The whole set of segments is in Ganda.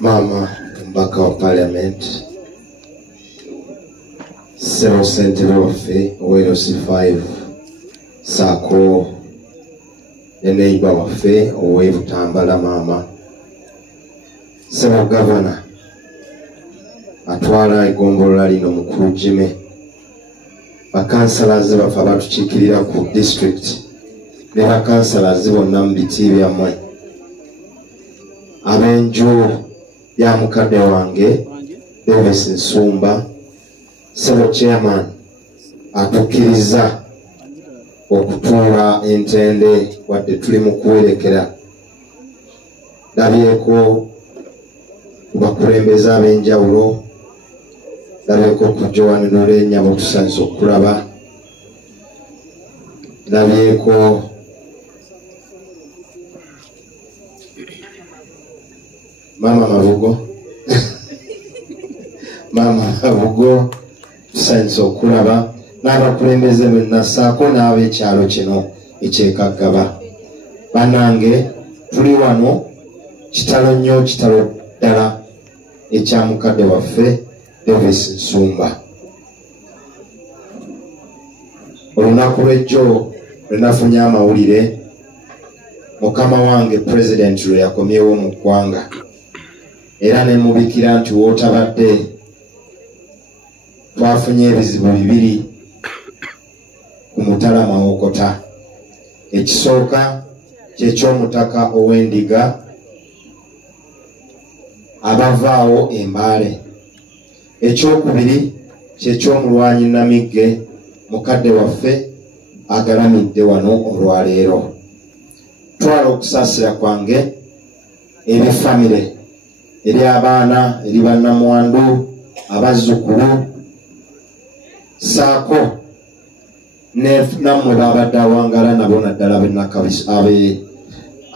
Mama Mbaka wa Parliament, Sero Sentire waffe Owero C5 Saako ne neighbor waffe Owebutambala mama, Sero Governor atwala egombolola lino mu Kulujime, bakansalaze baffe abatukiikirira ku district ne bakansalaze bonna mu biti byammwe, ab'enju ya mukadde wange Devis Nsumba, Sebo chairman atukkiriza okutuula entende wadde tuli mu kuwerekera. Ndabyeko bakulembeza ab'enjawulo, ndabyeko kujowanirula ennyabo tusanze okulaba, ndabyeko Mama Mavugo Mama Mavugo tusanze okulaba, n'abakulembeze bonna saako n'ab'ekyalo kino ekyekagaba. Bannange tuli wano kitalo nnyo, kitalo ddala ekya mukadde waffe Devis Nsumba. Olunaku lw'ejjo lwe nafunye amawulire mukama wange President lwe yakomyewo mu ggwanga, era ne mubikira nti wootabadde twafunye ebizibu bibiri ku mutala Mawokota. Ekisooka kyeky'omutaka ow'endiga abavaawo Embaale, ekyokubiri kyeky'omulwanyi Namigge mukadde waffe agalamidde wano olwaleero. Twala okusaasira kwange eri famire, eri abaana, eri bannamwandu, abazzukulu, saako nammwe babadde awangala nabo naddala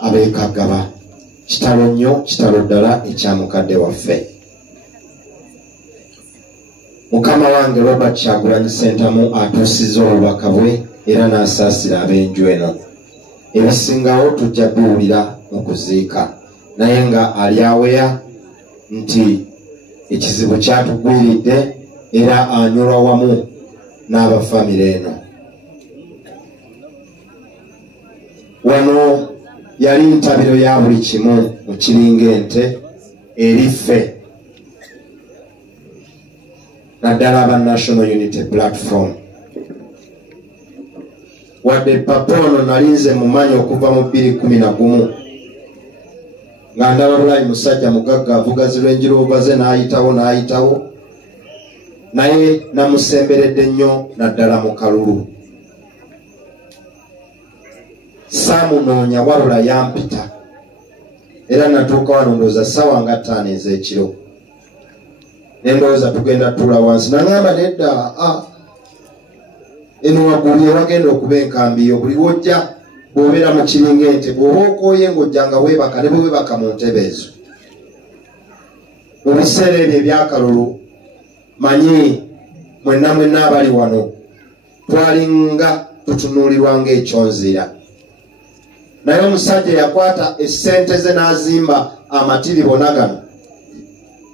ab'ekagaba. Kitalo nnyo, kitalo ddala ekya mukadde waffe. Mukama wange Robert Kyagulanyi Ssentamu atuusizza obubaka bwe era n'asaasira ab'enju eno. Ebisingawo tujja biwulira mu kuziika, naye nga ali aweya nti ekizibu kyatugwiridde era anyolwa wamu n'abafamire eno. Wano yali ntabiro ya buli kimu mu kiringa ente eri ffe naddala aba National Unity Platform. Wadde papa ono nali nze mumanyi okuva mu 2011 nga ndaba Bulayi musajja mugagga avuga zirwenjiruva ze n'ayitawo, naye namusemberedde nnyo naddala mu kalulu. Saamunoonya wabula yampita, era natuuka wano ndowooza ssaawa nga 5 ez'ekiro, ne ndowooza tugenda tuula wansi. Naŋŋamba nedda, eno waggulu ewagenda okuba enkambiyo, buli wojja bw'obeera mu kiringa ente, bw'oba okooye ng'ojjanga weebaka ne bwe weebaka mu ntebe ezo. Mu biseera ebyo ebyakalulu manyi mwenna abali wano twalinga tutunuulirwa ng'ekyonzira, naye omusajja yakwata essente ze n'azimba amatiri bonna gano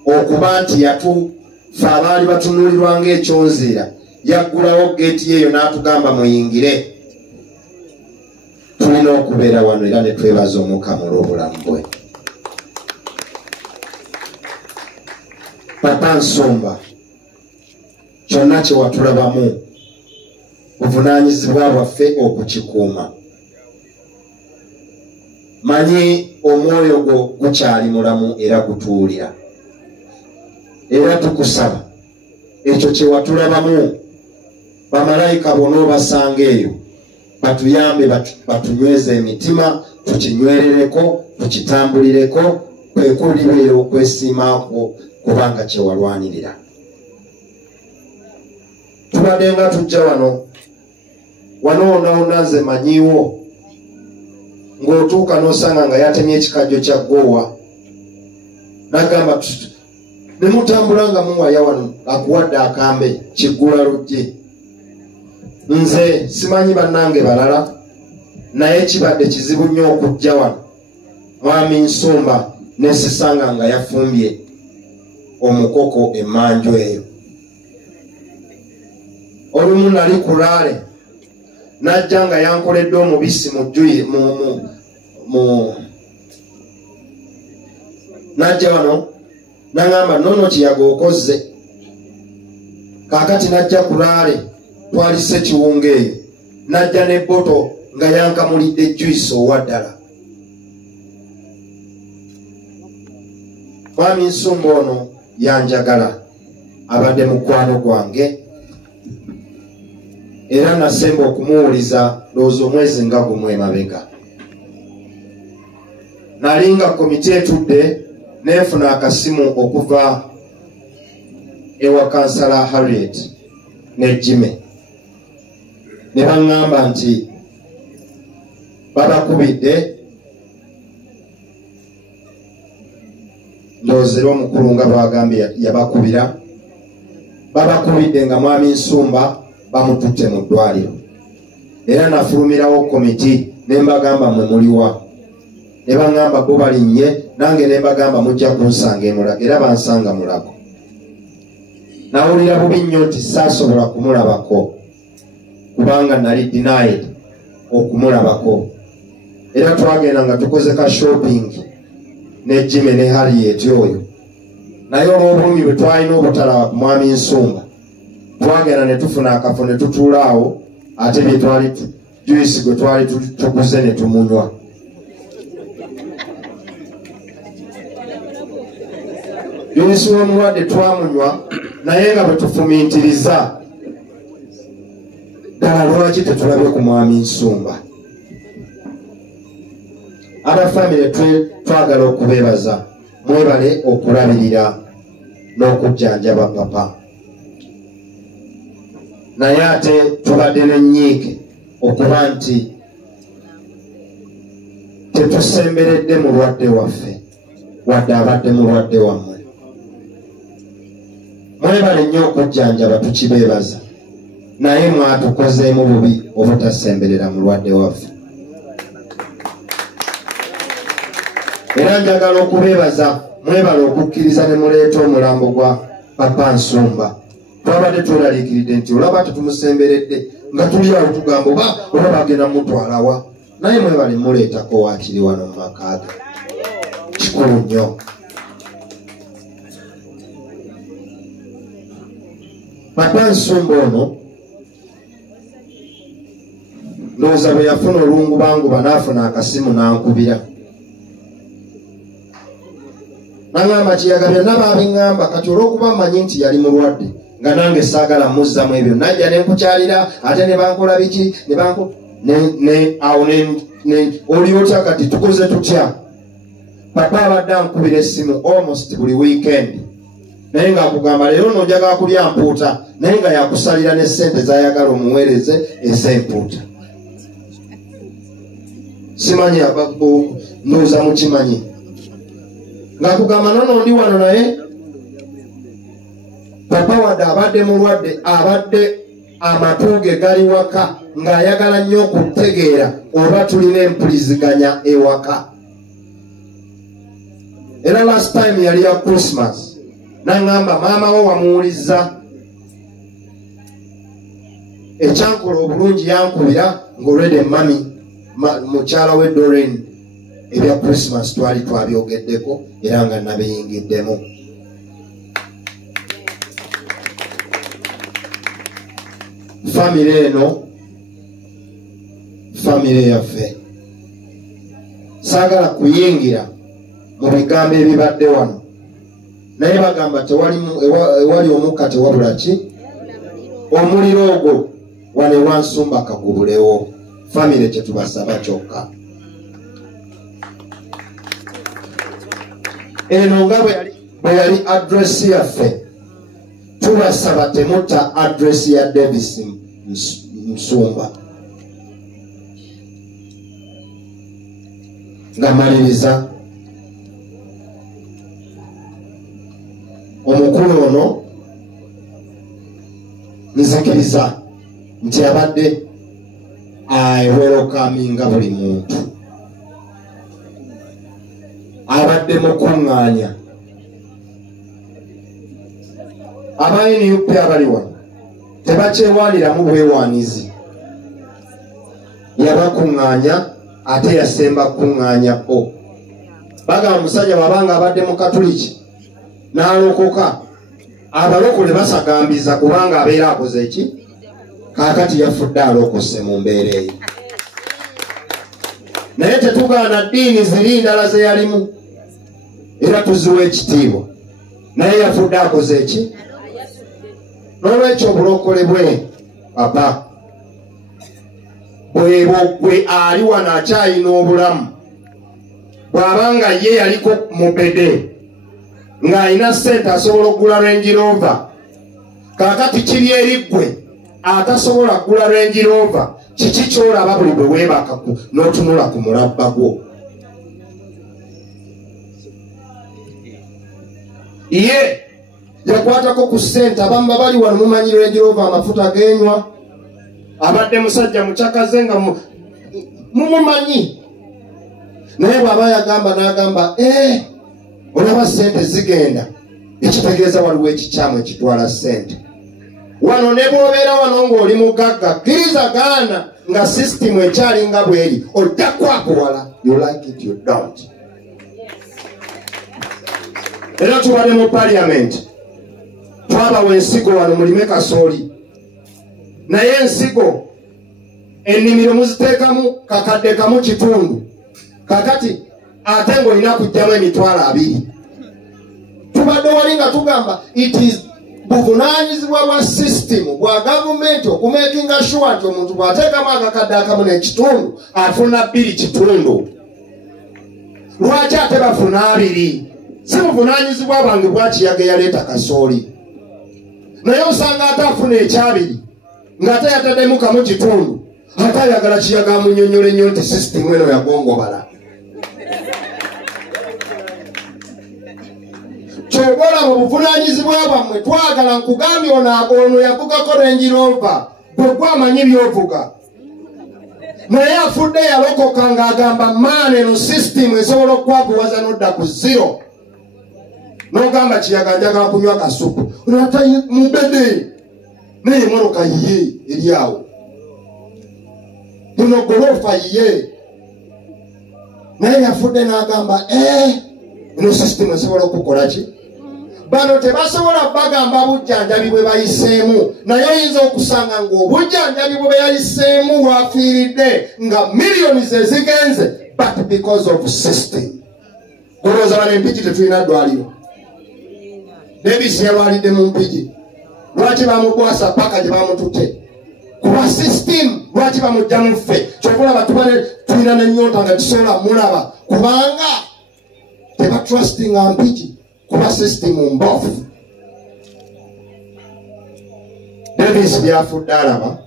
okuba nti yatufe abaali batunuulirwa ng'ekyonzira, yaggulawo geeti yeeyo n'atugamba muyingire. Tulina okubeera wano era ne twebaza Omukama olw'obulamu bwe. Papa Nsumba, kyonna kye watulabamu buvunaanyizibwa bwaffe okukikuuma. Manyi omwoyo gwo gukyali mulamu era gutuulira, era tukusaba ekyo kye watulabamu bamalayika bonna obasanga eyo batuyambe batunyweze emitima, tukinywerereko, tukitambulireko, kwe kulibeera okwesiimaako kubanga kye walwanirira. Tubadde nga tujja wano wonna nze manyiiwo, ng'otuuka n'osanga nga yatemye ekikajjo kya ggoowa, n'agamba ne mutambula nga muwaya wano akuwadde akambe kiggula luggi. Nze simanyi bannange balala, naye kibadde kizibu nnyo okujja wano. Mwami Nsumba nesisanga nga yafumbye omukoko emanju eyo. Olumu nali kulaale najja nga yankoledde omubisi najja wano nangamba nono kiyaga okozze. Kakati najja kulaale twalise kiwunga eyo najja ne boto nga yankamulidde juice owaddala. Mwami Nsumba ono yanjagala, abadde mukwano gwange era nasemba okumuwuliza lowooza omwezi nga gumwe emabega. Nalinga komite etudde nefuna akasimu okuva ewa kansala Harriet ne Jimmy ne baŋŋamba nti babakubidde ndoozera omukulu nga bwagambye yabakubira, babakubidde nga Mwami Nsumba bamututte mu ddwaliro. Era nafulumirawo komiti ne mbagamba mwe muliwa, ne baŋŋamba bo balinnye, nange ne mbagamba mujja kunsanga emulago, era bansanga mulago. Nawulira bubi nnyo nti saasobola kumulabako kubanga nali denied okumulabako. Era twagenda nga tukoze ka shopping ne Jimmy ne Harriet oyo, naye olw'obulumi bwe twalina obutalaba ku Mwami Nsumba twagenda ne tufuna akafo ne tutuulaawo, ate bye twali juice gwe twali tuguze ne tumunywa. Juice w'omulwadde twamunywa naye nga bwe tufumiintiriza ddala lwaki tetulabe ku Mwami Nsumba. Abafamile twagala okubeebaza, mwebale okulabirira n'okujjanjaba papa. Naye ate tubadde n'ennyiike okuba nti tetusemberedde mulwadde waffe wadde abadde mulwadde wammwe. Mwebale nnyo okujjanjaba, tukibeebaza, naye mwatukozeemu bubi obutasemberera mulwadde waffe. Era njagala okubeebaza, mwebale okukkiriza ne muleeta omulambo gwa papa Nsumba. Twabadde tweraliikiridde nti olaba tetumusemberedde nga tuli awo tugamba oba bagenda mutwalawa, naye mwebale muleetako waakiri wano mu maka ge. Kikulu nnyo. Papa Nsumba ono ndowooza bwe yafuna olungubanguba n'afuna akasimu n'ankubira. Nangamba Kiyaga byonna baabiŋŋamba, kati olw'okuba mmanyi nti yali mulwadde nga nange saagala muzzamu ebyo, najja ne nkukyalira ate ne bankola biki awo oli otya kati tukoze tutya. Papa abadde ankubira essimu almost buli weekend, naye ng'akugamba leero n'ojagala kulya mpuuta, naye nga yakusalira ne ssente z'ayagala omuweereze ez'empuuta. Simanyi ndowooza mukimanyi ng'akugamba nono ndi wano, naye papa wadde abadde mulwadde, abadde amatu ge gali waka ng'ayagala nnyo okutegeera oba tulina empuliziganya ewaka. Era last time yali ya Christmas n'aŋŋamba maama wo wamuwulizza, ekyankola obulungi yankubira ng'olwedde mami mukyala we Doreen ebya Christmas twali twabyogeddeko era nga nabiyingiddemu. Famire eno famire yaffe, saagala kuyingira mu bigambo ebibadde wano, naye bagamba ewali omukka tewabula ki, omuliro ogwo wano ewa Nsumba kagubulewo. Famire kye tubasaba kyokka. Eno nga bwe yali adresi yaffe, tubasaba temutta adresi ya Devis Nsumba. Nga maliriza, omukulu ono nzikiriza nti abadde awerokaminga buli muntu, abadde abadde mukuŋŋaanya NUP abali wano tebakyewaaniramu bwewaanizi yabakuŋŋaanya ate yasemba kuŋŋaanyako bagamba omusajja bwabanga abadde mu katuliki n'alokoka abalokole basagambiza kubanga abeera akoze eki kaakati yafudde alokose mu mbeera eyo naye tetugaana ddiini ziri ndala ze yalimu era tuziwa ekitiibwa naye yafudde akoze eki n'olwekyo obulokole bwe papa bwebo gwe ali wano akyalina obulamu bw'abanga ye yaliko mubede ng'alina ssente asobola okugula Range Rover kaakati kiri eri ggwe atasobola kugula Range Rover kiki kyolaba buli bwe weebaka n'otunula ku mulabba gwo ye yakwatako ku ssente abamu bali wano mumanyi Range Rover amafuta g'enywa abadde musajja mukyakaze nga mumumanyi naye bw'aba yagamba n'agamba olaba ssente zigenda ekitegeeza waliwo ekikyamu ekitwala ssente wano ne bw'obeera wano ng'oli mugagga kkiriza gaana nga sisitimu ekyalinga bweri ojja kwakuwala you like it you don't era tubadde mu parliament twabawa ensigo wano mulime kasooli naye ensigo ennimiro muziteekamu kakadde kamu kitundu kakati ate ng'olina kujjamu emitwalo 2 tubadde wali nga tugamba it is buvunaanyizibwa bwa sisitimu bwa gavumenti okumekinga sure nti omuntu bw'ateekamu akakadde akamu n'ekitundu afuna 2 kitundu lwaki ate bafuna 2 si buvunaanyizibwa bwange bwa kiyaga yaleeta kasooli naye osanga ate afuna ekyabiri ng'ate yataddemu kamu kitundu ate ayagala kiyaga amunyonyole nnyo nti sisitimu eno yagongobala kyobola mu buvunaanyizibwa bwammwe twagala nkugambye ono yavugako Range Rover gwe gwamanyi byovuga naye afudde yalokoka ng'agamba maana eno sisitimu esobola okwakuwaza n'odda ku 0 n'ogamba kiyaga njagala kunywa kasupu olata mubede naye emmotoka ye eri awo eno golofa ye naye yafudde n'agamba eno sisitimu esobola okukola ki bano tebasobola bagamba bujjanjabi bwe bayiseemu naye oyinza okusanga ng'obujjanjabi bwe yayiseemu wafiiridde nga miliyoni ze zigenze but because of system olowooza bano empiki tetulina ddwaliro Devis yalwalidde mu mpiki lwaki bamugwasa paka gye bamututte kuba system lwaki bamujja mu ffe kyokulaba tulina n'ennyonta nga tusobola mulaba kubanga tebatrustinga mpiki kuba system mbofu Devis byafudde alaba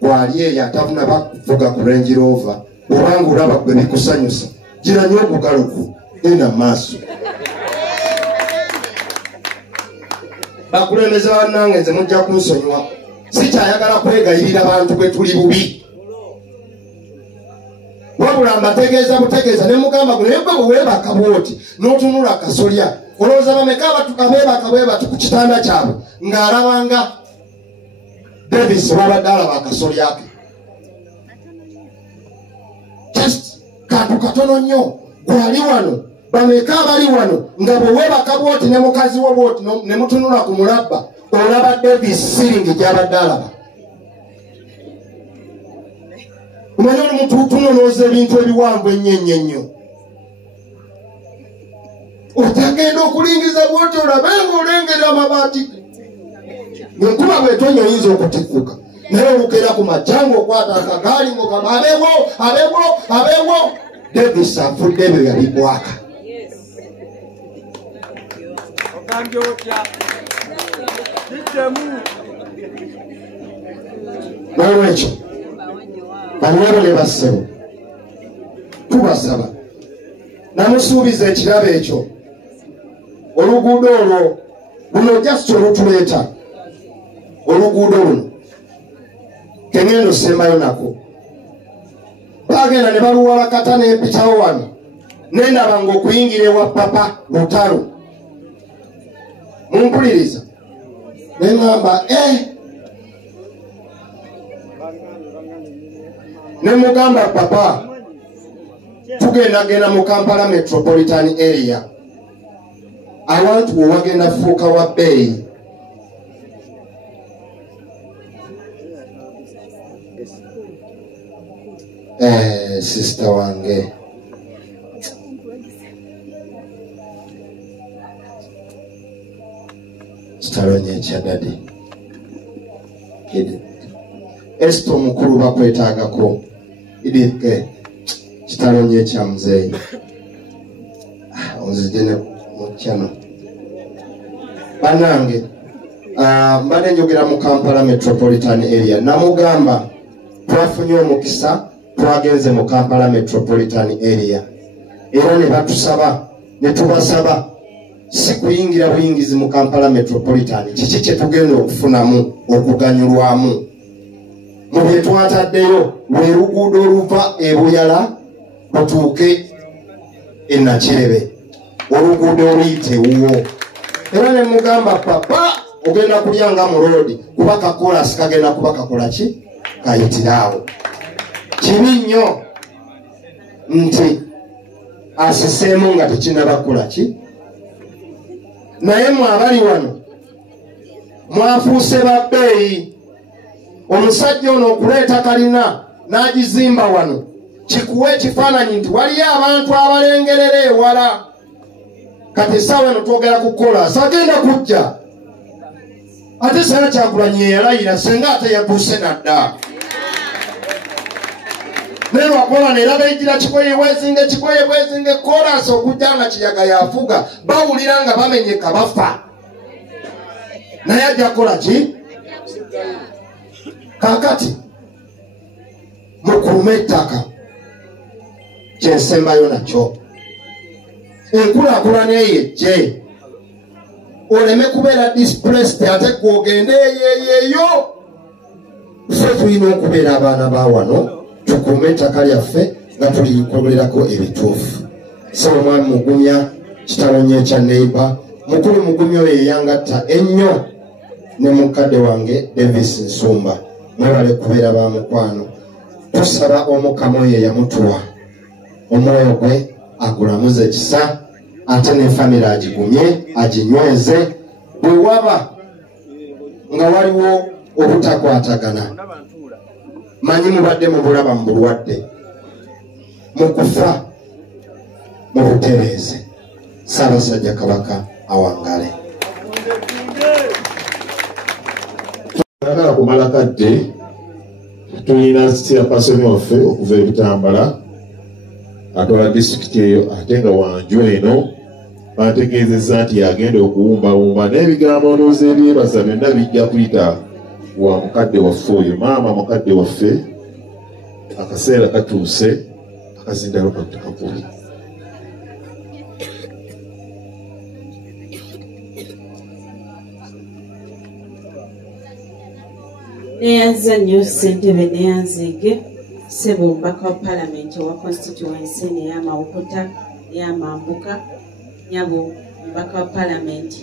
gwali eyo atafuna bakuvuga ku Range Rover obanga olaba gwe bikusanyusa gira nnyo okugaluku ena maaso bakulembeze bannange nze mujja kunsonyiwa sikyayagala kwegayirira bantu bwe tuli bubi wabula mbategeeza butegeeza ne mugamba gu naye gwe bwe weebaka bwoti n'otunula kasolya olowooza bameka abeebaka bwe bati ku kitanda kyabwe ng'alabanga Devis babadde alaba akasolya ke just kantu katono nnyo gwali wano bameka abali wano nga bwe weebaka bwoti ne mukazi wo bwoti ne mutunula ku mulabba olaba Devis siringi gy'abadde alaba omanyi omuntu tunonooza ebintu ebiwanvu ennyo ennyo otagenda okulingiza bwoti olabe ng'olengera amabaati enkuba bwetonya oyinza okutikkuka naye olukera ku majjango okwata akagaali ng'ogamba abeewo Devis afudde ebyo yabibwaka n'olwekyo banyabo ne bassebo tubasaba namusuubiza ekirabo ekyo oluguudo olwo luno just olutuleeta oluguudo luno kengendo sembayo nako bagenda ne baluwala kata n'empitawo wano nendaba ng'okuyingira ewa papa lutalo mumpuliriza neŋŋamba ne mugamba papa tugenda mu Kampala metropolitan area abantu wagenda fuuka wa bbeeyi sister wange kitalonye ekya dadi Esto mukulu bakwetaagako idike kitalonye ekya muzeeyi onzijene mukyano banange mbadde njogera mu Kampala metropolitan area namugamba twafunye omukisa twagenze mu Kampala metropolitan area era ne batusaba ne tubasaba si kuyingira buyingizi mu Kampala metropolitan kiki kye tugenda okufunamu okuganyulwamu mu bye twataddeyo lwe luguudo oluva ebuyala lutuuke e Nakirebe oluguudo oluyite wuwo era ne mugamba papa ogenda kulyanga mu roodi kuba kakolasi kagenda kuba kakola ki kayitiraawo kibi nnyo nti asiseemu nga tekinnabakola ki naye mwabali wano mwafuuse babbeeyi omusajja ono okuleeta kalina n'agizimba wano kikuwa ekifaananyi nti waliyo abantu abalengerera ewala kati essaawa eno twogera kukola sagenda kujja ate sera Kyagulanyi yeyalayira senga ate yatuuse nadda nelwakola neraba ejira kikoye bwezinge kolasi okujja nga Kiyaga yafuga bawulira nga bamenyeka bafa naye ajja kukola ki kakati mukuume ettaka kyensembayo nakyo enkulaakulana eyo ejje oleme kubeera displaced ate gwogende eyeeyo ffe tulina okubeera abaana ba wano tukuume ettaka lyaffe nga tulikolerako ebituufu so omwami mugumya kitalonye ekya neighbor mukulu mugumya oyo eyangatta ennyo ne mukadde wange Devis Nsumba mwebale kubeera ba mukwano tusaba omukama oyo eyamutuwa omwoyo gwe agulamuze ekisa ate ne famire agigumye aginyweze bwe waba nga waliwo obutakwatagana manyi mubadde mubulaba mu bulwadde mukufa mu butereeze Ssaabasajja Kabaka awangale agala kumala kadde tulina siyapasoni waffe okuva ebitambala atwala disitulikiti eyo ate nga wanju eno bategeezezza nti yagenda okuwumbawumba n'ebigambo ndowooza ebyebaza byonna bijja kuyita wa mukadde waffe oyo maama mukadde waffe akaseera katuuse akazindalo katukakuli neyanza nnyo ssentebe neyanzige ssebo omubaka wa palamenti owa constituency neyamawokota neyamambuka nyabo omubaka wa palamenti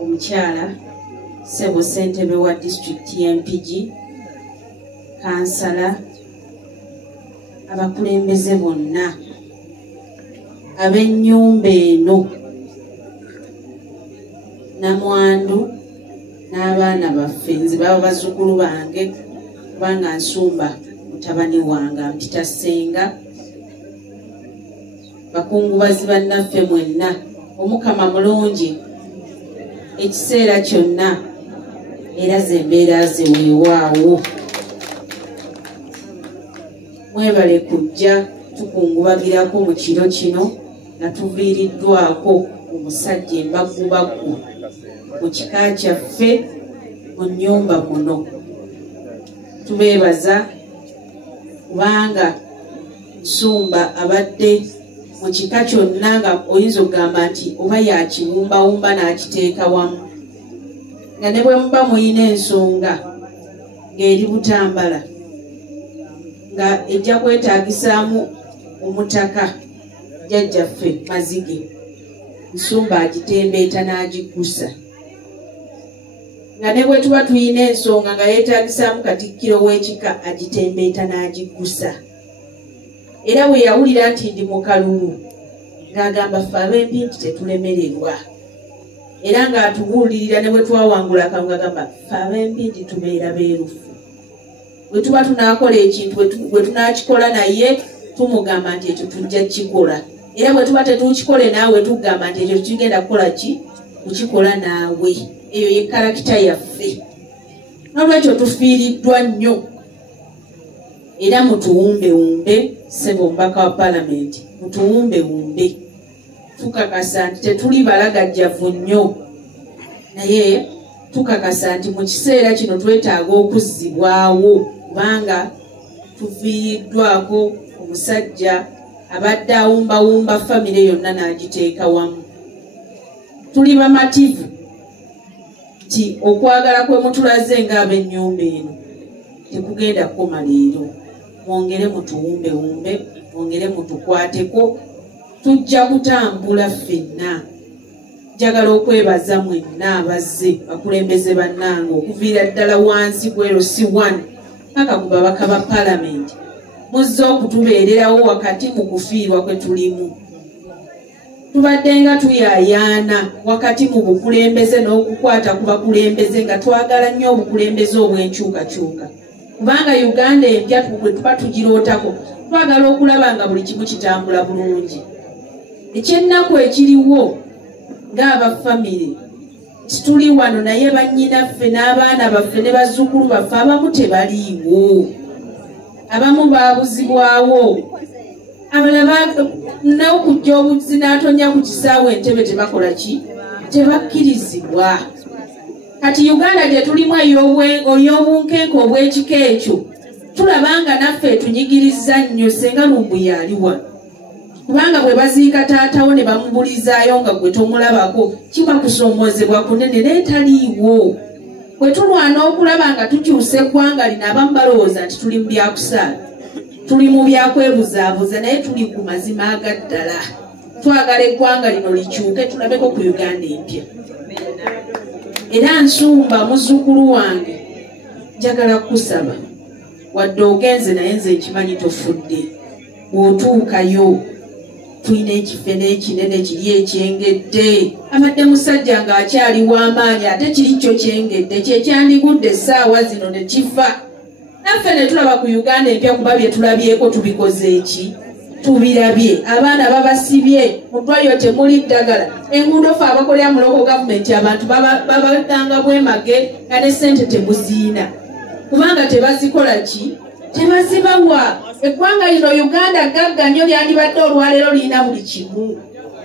omukyala ssebo ssentebe wa disitulikiti y'Empigi kansala abakulembeze bonna ab'ennyumba eno namwandu n'abaana baffe nze baba bazzukulu bange kubanga Nsumba mutabani wange ampita ssenga bakungubazi bannaffe mwenna omukama mulungi ekiseera kyonna era ze embeera ze weewaawo mwebale kujja tukungubagirako mu kiro kino nga tuviiriddwako omusajja embagubaggu mu kika kyaffe mu nnyumba muno tubeebaza kubanga Nsumba abadde mu kika kyonna nga oyinza okugamba nti oba yakiwumbawumba n'akiteeka wamu nga ne bwe muba muyina ensonga ng'eri Butambala nga ejja kwetaagisaamu omutaka jjajjaffe Mazige Nsumba agitembeeta n'agiggusa nga ne bwe tuba tuyina ensonga nga yeetagisaamu katikkiro w'ekika agitembeeta n'agiggusa era bwe yawulira nti ndi mu kalulu ng'agamba ffe ab'empinti tetulemererwa era ng'atubuulirira ne bwe twawangula akalulu ng'agamba ffe ab'empinti tubeera beerufu bwe tuba tunaakola ekintu bwe tunaakikola naye tumugamba nti ekyo tujja kukikola era bwe tuba tetukikole naawe tugamba nti ekyo kigenda kukola ki kukikola naawe eyo ye karakita yaffe nolwekyo tufiiriddwa nnyo era mutuwumbewumbe ssebo omubaka wa palamenti mutuwumbewumbe tukakasa nti tetuli balagajjavu nnyo naye tukakasa nti mu kiseera kino twetaaga okuzzibwawo kubanga tufiiriddwako omusajja abadde awumbawumba famire yonna n'agiteeka wamu tuli bamativu nti okwagala kwe mutulaze ng'ab'ennyumba eno tekugenda kukoma leero mwongere mutuwumbewumbe mwongere mutukwateko tujja kutambula ffenna njagala okwebaza mwenna abazze bakulembeze bannange okuviira ddala wansi ku LC1 paka ku babaka ba palamenti muzze okutubeererawo wakati mu kufiirwa kwe tulimu tubadde nga tuyaayaana wakati mu bukulembeze n'okukwata ku bakulembeze nga twagala nnyo obukulembeze obw'enkyukakyuka kubanga Uganda empya bwe tuba tugirootako twagala okulaba nga buli kimu kitambula bulungi ekyennaku ekiriwo ng'abafamire tituli wano naye bannyinaffe n'abaana baffe ne bazzukulu baffe abamu tebaliiwo abamu baabuzibwawo abalala n'okujja obuzzi n'atonya ku kisaawe entebe tebakola ki tebakkirizibwa kati Uganda gye tulimu ey'obunkenke obw'ekika ekyo tulaba nga naffe etunyigiriza nnyo senga Lumbuye aliwa kubanga bwe baziika taatawo ne bamubulizaayo nga gwe tomulabako kiba kusoomozebwa kunene neetaliiwo bwe tulwana okulaba nga tukyusa eggwanga lino abamu balowooza nti tuli mu byakusaala tuli mu byakwebuzaabuza naye tuli ku mazima agaddala twagala eggwanga lino likyuke tulabeko ku Uganda empya era Nsumba muzzukulu wange njagala kusaba wadde ogenze naye nze nkimanyi tofudde bw'otuukayo tulina ekifo n'ekinene kiri ekyengedde abadde musajja ng'akyali w'amaanyi ate kiri kyo kyengedde kyekyandigudde essaawa zino ne kifa naffe ne tulaba ku Uganda empya kuba bye tulabyeko tubikoze eki tubirabye abaana babasibye mu ddwaliro temuli ddagala enguudo fe abakolera mu local gavumenti abantu babatanga bwemage nga ne ssente temuziina kubanga tebazikola ki tebazibawa eggwanga lino Uganda gagga nnyo lyandibadde olwaleero lirina buli kimu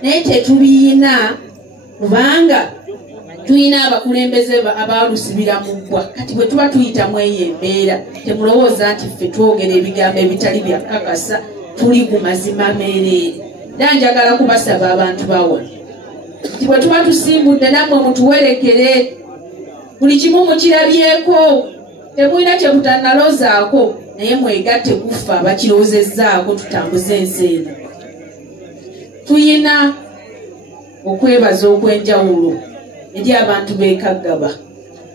naye tetubiina kubanga tulina abakulembeze abaalusibira mu ggwa kati bwe tuba tuyitamu eyo embeera temulowooza nti ffe twogera ebigambo ebitali byakakasa tuli ku mazima meereere era njagala kubasaba abantu bawa nti bwe tuba tusimbudde nammwe mutuwerekere buli kimu mukirabyeko temulina kye mutannalozaako naye mwegatte kufa bakiroozezzaako tutambuze ensi eno tuyina okwebaza okw'enjawulo eri abantu b'ekaggaba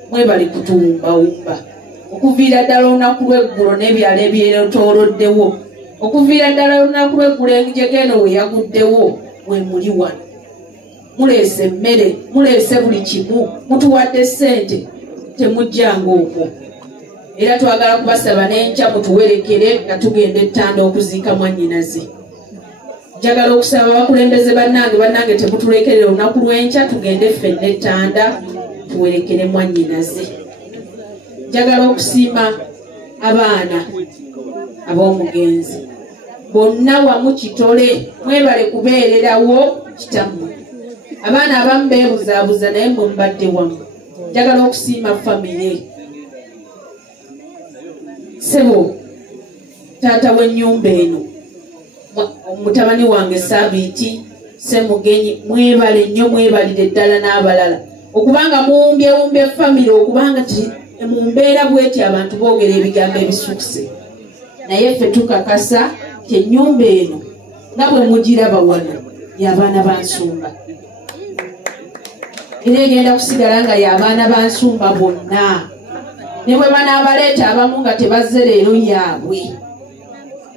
mwebali kutuwumbawumba okuviira ddala olunaku lw'eggulo n'ebyalo ebyetooloddewo okuviira ddala olunaku lw'eggulo enjegeno we yaguddewo we muli wano muleese emmere muleese buli kimu mutuwadde ssente temujjanga okwo era twagala kubasaba n'enkya mutuwerekere nga tugenda ettanda okuziika mwannyinaze njagala okusaba abakulembeze bannange temutulekerera olunaku lw'enkya tugende ffenna ettanda tuwerekere mwannyinaze njagala okusiima abaana ab'omugenzi bonna wamu kitole mwebale kubeererawo kitammwe abaana abamu beebuzaabuza naye mwe mbadde wamu njagala okusiima famire sebo taata w'ennyumba eno mutabani wange Sabiiti Ssemugenyi mwebale nnyo mwebalire ddala n'abalala okubanga muwumbyewumbye famire okubanga mu mbeera bweti abantu boogera ebigambo ebisukse naye ffe tukakasa ti ennyumba eno nga bwe mugiraba wano y'abaana ba Nsumba era egenda kusigala nga y'abaana ba Nsumba bonna ne bwe banaabaleeta abamu nga tebazze leero yaabwe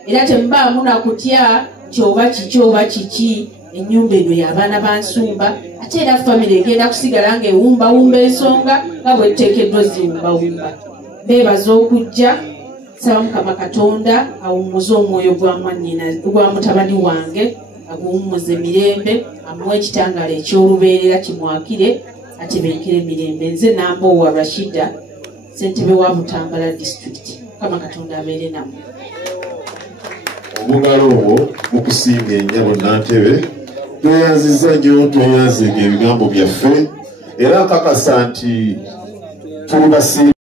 era temubaamu na kutya nti oba kiki oba kiki ennyumba eno y'abaana ba Nsumba ate era famire egenda kusigala nga ewumbawumba ensonga nga bwe tuteekeddwa ziwumbawumba beebaza okujja saba Mukama Katonda awummuze omwoyo gwa mutabani wange aguwummuze emirembe amuwe ekitangala eky'olubeerera kimwakire atebenkere emirembe nze Nambowa Rashida ssentebe wa Butambala District Mukama Katonda abeere namwe omugalo obwo mukusiimye ennyabo Nantebe tweyanziza nnyo tweyanzenga ebigambo byaffe era nkakasa nti tulubasiima